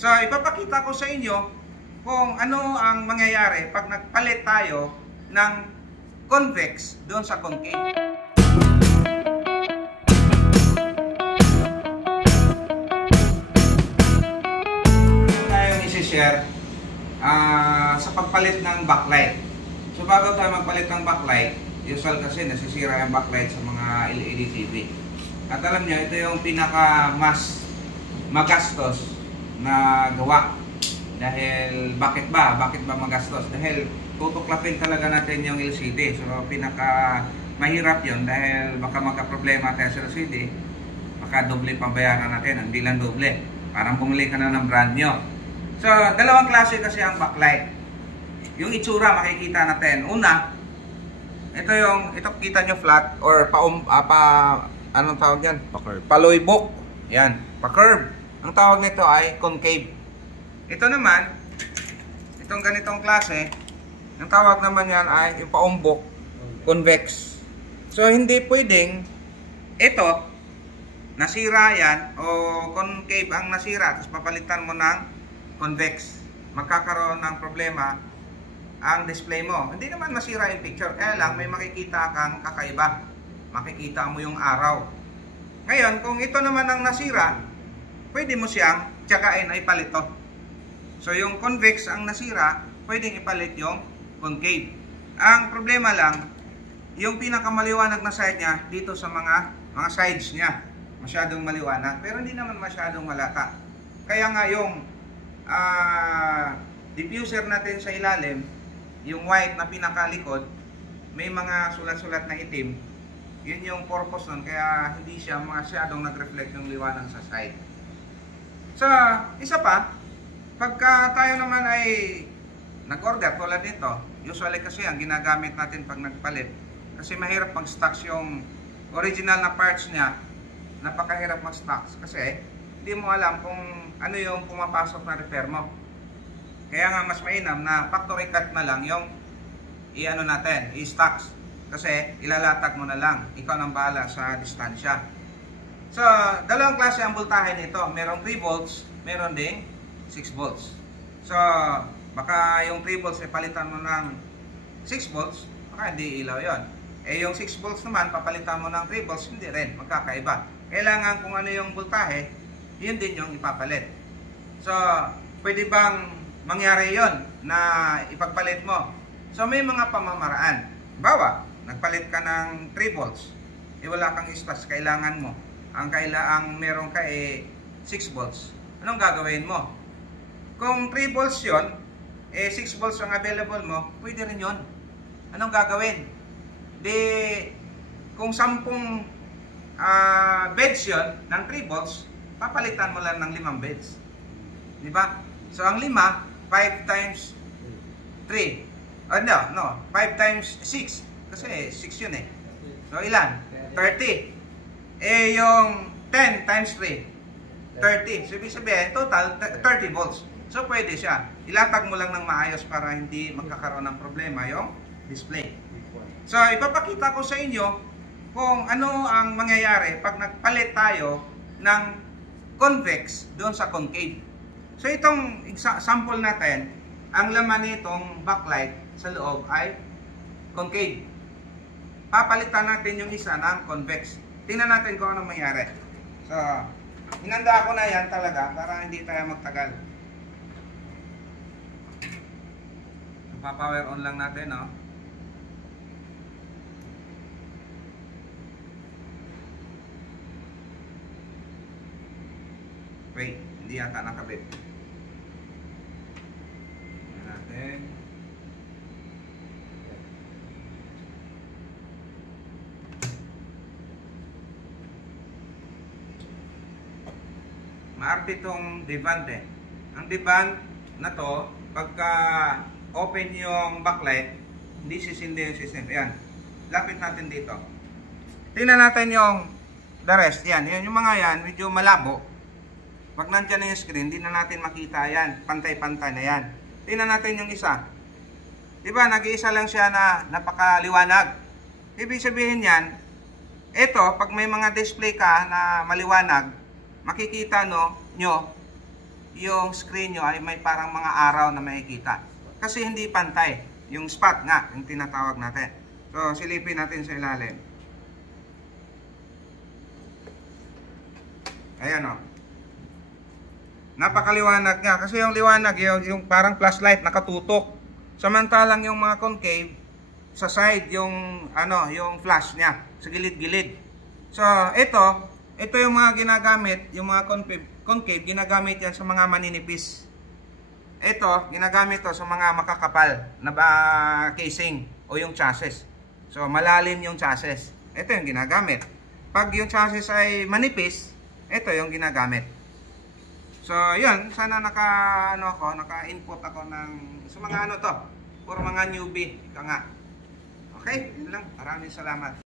So, ipapakita ko sa inyo kung ano ang mangyayari pag nagpalit tayo ng convex doon sa concave. Tayong isi-share sa pagpalit ng backlight. So, bago tayo magpalit ng backlight, usual kasi nasisira yung backlight sa mga LED TV. At alam niyo, ito yung pinaka-mas magastos na gawa. Dahil, bakit ba magastos? Dahil tutuklapin talaga natin yung LCD. So, pinaka-mahirap yun dahil baka magka-problema tayo sa LCD. Baka doble pang bayaran natin, hindi lang doble. Parang bumili ka na ng brand nyo. So, dalawang klase kasi ang backlight. Yung itsura makikita natin. Una, ito kita nyo flat or anong tawag yan? Paloybok. Yan, pa-curve. Ang tawag nito ay concave. Ito naman, itong ganitong klase, ang tawag naman yan ay yung paumbok, convex. So, hindi pwedeng ito, nasira yan, o concave ang nasira, tapos papalitan mo ng convex. Magkakaroon ng problema ang display mo. Hindi naman masira yung picture, kaya lang may makikita kang kakaiba. Makikita mo yung araw. Ngayon, kung ito naman ang nasira, pwede mo siyang tsagain ay palito. So, yung convex ang nasira, pwedeng ipalit yung concave. Ang problema lang, yung pinakamaliwanag na side niya, dito sa mga sides niya, masyadong maliwanag, pero hindi naman masyadong malata. Kaya nga yung diffuser natin sa ilalim, yung white na pinakalikod, may mga sulat-sulat na itim. Yun yung purpose nun, kaya hindi siya masyadong nag-reflect yung liwanag sa side. So, isa pa, pagka tayo naman ay nag-order tulad nito, usually kasi ang ginagamit natin pag nagpalit, kasi mahirap mag-stocks yung original na parts niya, napakahirap mag-stocks kasi hindi mo alam kung ano yung pumapasok na repair mo. Kaya nga mas mainam na factory cut na lang yung i-ano natin, i-stocks. Kasi ilalatag mo na lang, ikaw nang bahala sa distansya. So, dalawang klase ang voltahe nito. Merong 3 volts, meron ding 6 volts. So, baka yung 3 volts ay palitan mo ng 6 volts, baka hindi ilaw yon. Eh, yung 6 volts naman, papalitan mo ng 3 volts, hindi rin, magkakaiba. Kailangan kung ano yung voltahe, yun din yung ipapalit. So, pwede bang mangyari yon na ipagpalit mo? So, may mga pamamaraan. Bawa, nagpalit ka ng 3 volts, eh wala kang stats, kailangan mo. Ang meron ka 6 volts. Anong gagawin mo? Kung 3 volts yon, 6 volts ang available mo, pwede rin yon. Anong gagawin? Di, kung 10 beds yon ng 3 volts, papalitan mo lang ng 5 beds. Di ba? So, ang 5, 5 times 3. No, 5 times 6. Kasi 6 yun eh. So, ilan? 30. Eh, yung 10 times 3, 30. So, ibig sabihin, total, 30 volts. So, pwede siya. Ilatag mo lang ng maayos para hindi magkakaroon ng problema yung display. So, ipapakita ko sa inyo kung ano ang mangyayari pag nagpalit tayo ng convex doon sa concave. So, itong sample natin, ang laman nitong backlight sa loob ay concave. Papalitan natin yung isa ng convex. Tingnan natin kung anong mangyari. So, hinanda ko na yan talaga para hindi tayo magtagal. So, pa-power on lang natin, no? Wait, hindi yata nakabit. Tingnan natin. Maarte itong deband eh. Ang deband na to, pagka open yung backlight, hindi sisindi yung system. Ayan. Lapit natin dito. Tingnan natin yung the rest. Yan. Yung mga yan, medyo malabo. Pag nandyan na yung screen, hindi na natin makita yan. Pantay-pantay na yan. Tingnan natin yung isa. Diba, nag-iisa lang siya na napakaliwanag. Ibig sabihin yan, ito, pag may mga display ka na maliwanag, makikita nyo yung screen nyo ay may parang mga araw na makikita. Kasi hindi pantay. Yung spot nga, yung tinatawag natin. So, silipin natin sa ilalim. Ayan o. Napakaliwanag nga. Kasi yung liwanag, yung parang flashlight nakatutok. Samantalang yung mga concave, sa side yung, yung flash niya. Sa gilid-gilid. So, ito yung mga ginagamit, yung mga concave, ginagamit yan sa mga maninipis. Ito, ginagamit to sa mga makakapal na casing o yung chassis. So, malalim yung chassis. Ito yung ginagamit. Pag yung chassis ay manipis, ito yung ginagamit. So, yun. Sana naka-input ako ng, sa mga to. Puro mga newbie. Ika nga. Okay? Yun lang. Maraming salamat.